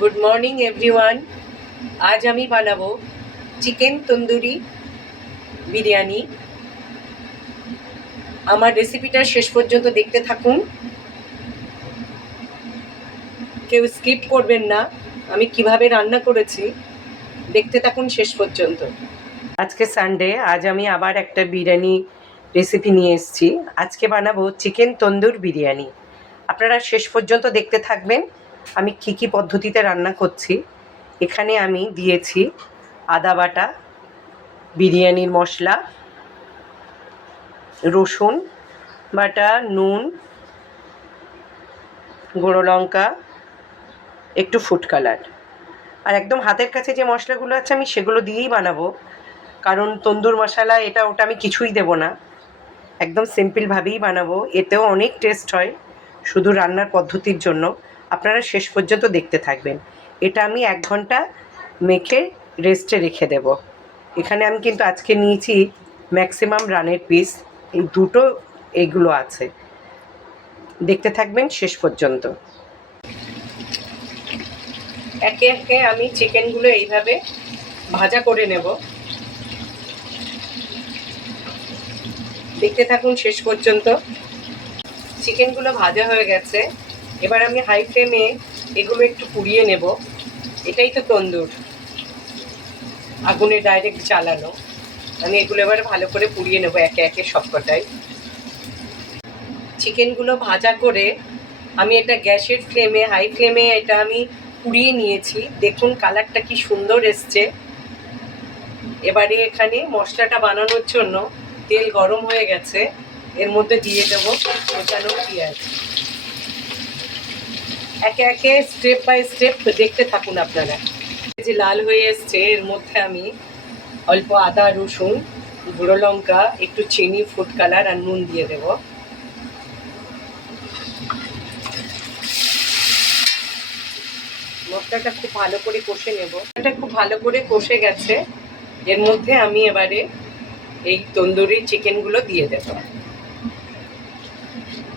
Good morning everyone. আজ আমি বানাবো চিকেন তন্দুরি বিরিয়ানি। আমার রেসিপিটা শেষ পর্যন্ত দেখতে থাকুন, কেউ স্কিপ করবেন না। আমি কিভাবে রান্না করেছি দেখতে থাকুন শেষ পর্যন্ত। আজকে সানডে, আজ আমি আবার একটা বিরিয়ানি রেসিপি নিয়ে এসেছি। আজকে বানাবো চিকেন তন্দুর বিরিয়ানি। আপনারা শেষ পর্যন্ত দেখতে থাকবেন আমি কী পদ্ধতিতে রান্না করছি। এখানে আমি দিয়েছি আদা বাটা, বিরিয়ানির মশলা, রসুন বাটা, নুন, গুঁড়ো লঙ্কা, একটু ফুড কালার। আর একদম হাতের কাছে যে মশলাগুলো আছে আমি সেগুলো দিয়েই বানাবো, কারণ তন্দুর মশলা এটা ওটা আমি কিছুই দেব না, একদম সিম্পলভাবেই বানাবো। এতেও অনেক টেস্ট হয়, শুধু রান্নার পদ্ধতির জন্য। আপনারা শেষ পর্যন্ত দেখতে থাকবেন। এটা আমি 1 ঘন্টা মেখে রেস্টে রেখে দেব। এখানে আমি কিন্তু আজকে নিয়েছি ম্যাক্সিমাম রানের পিস, এই দুটো এগুলো আছে। দেখতে থাকবেন শেষ পর্যন্ত। একে একে আমি চিকেনগুলো এইভাবে ভাজা করে নেব। দেখতে থাকুন শেষ পর্যন্ত। চিকেনগুলো ভাজা হয়ে গেছে, এবার আমি হাই ফ্লেমে এগুলো একটু পুড়িয়ে নেব। এটাই তো তন্দুর, আগুনে ডাইরেক্ট জ্বালানো। আমি এগুলো এবার ভালো করে পুড়িয়ে নেব একে একে সবকটাই। চিকেনগুলো ভাজা করে আমি এটা গ্যাসের ফ্লেমে, হাই ফ্লেমে এটা আমি পুড়িয়ে নিয়েছি। দেখুন কালারটা কি সুন্দর এসছে। এবারে এখানে মশলাটা বানানোর জন্য তেল গরম হয়ে গেছে, এর মধ্যে দিয়ে দেবো কোচানো পেঁয়াজ। একে একে স্টেপ বাই স্টেপ দেখতে থাকুন আপনারা। যে লাল হয়ে এসছে, এর মধ্যে আমি অল্প আদা, রসুন, গুঁড়ো লঙ্কা, একটু চিনি, ফুড কালার আর নুন দিয়ে দেব। মশলাটা খুব ভালো করে কষে নেব। এটা খুব ভালো করে কষে গেছে, এর মধ্যে আমি এবারে এই তন্দুরি চিকেনগুলো দিয়ে দেব।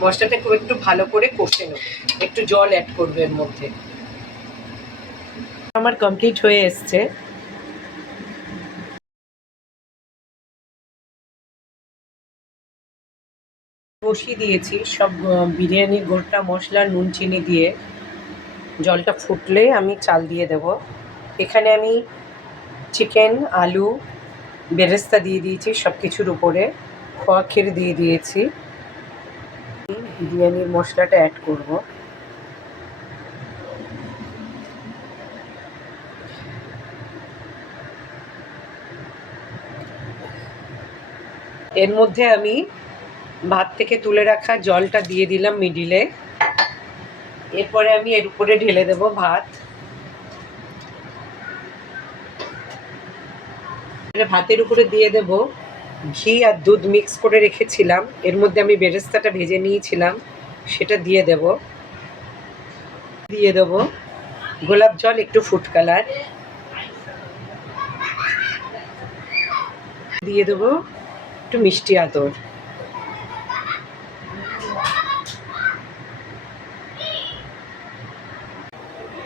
মশলাটা খুব একটু ভালো করে কষে নেব, একটু জল অ্যাড করবে এর মধ্যে। আমার কমপ্লিট হয়ে এসছে। বসিয়ে দিয়েছি সব বিরিয়ানির গোটা মশলা, নুন চিনি দিয়ে। জলটা ফুটলে আমি চাল দিয়ে দেব। এখানে আমি চিকেন, আলু, বেরেস্তা দিয়ে দিয়েছি সব কিছুর উপরে, খোয়া ক্ষীর দিয়ে দিয়েছি। বিরিয়ানির মশলাটা অ্যাড করব। এর মধ্যে আমি ভাত থেকে তুলে রাখা জলটা দিয়ে দিলাম মিডিলে। এরপরে আমি এর উপরে ঢেলে দেব ভাত। ভাতের উপরে দিয়ে দেব ঘি আর দুধ মিক্স করে রেখেছিলাম, এর মধ্যে আমি বেরেস্তাটা ভেজে নিয়েছিলাম, সেটা দিয়ে দেব। দিয়ে দেব গোলাপ জল, একটু ফুড কালার দিয়ে দেব, একটু মিষ্টি আতর।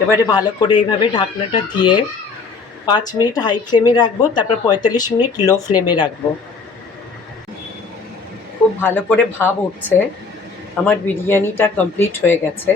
এবারে ভালো করে এইভাবে ঢাকনাটা দিয়ে 5 মিনিট হাই ফ্লেমে রাখবো, তারপর 45 মিনিট লো ফ্লেমে রাখবো। খুব ভালো করে ভাপ উঠছে, আমার বিরিয়ানিটা কমপ্লিট হয়ে গেছে।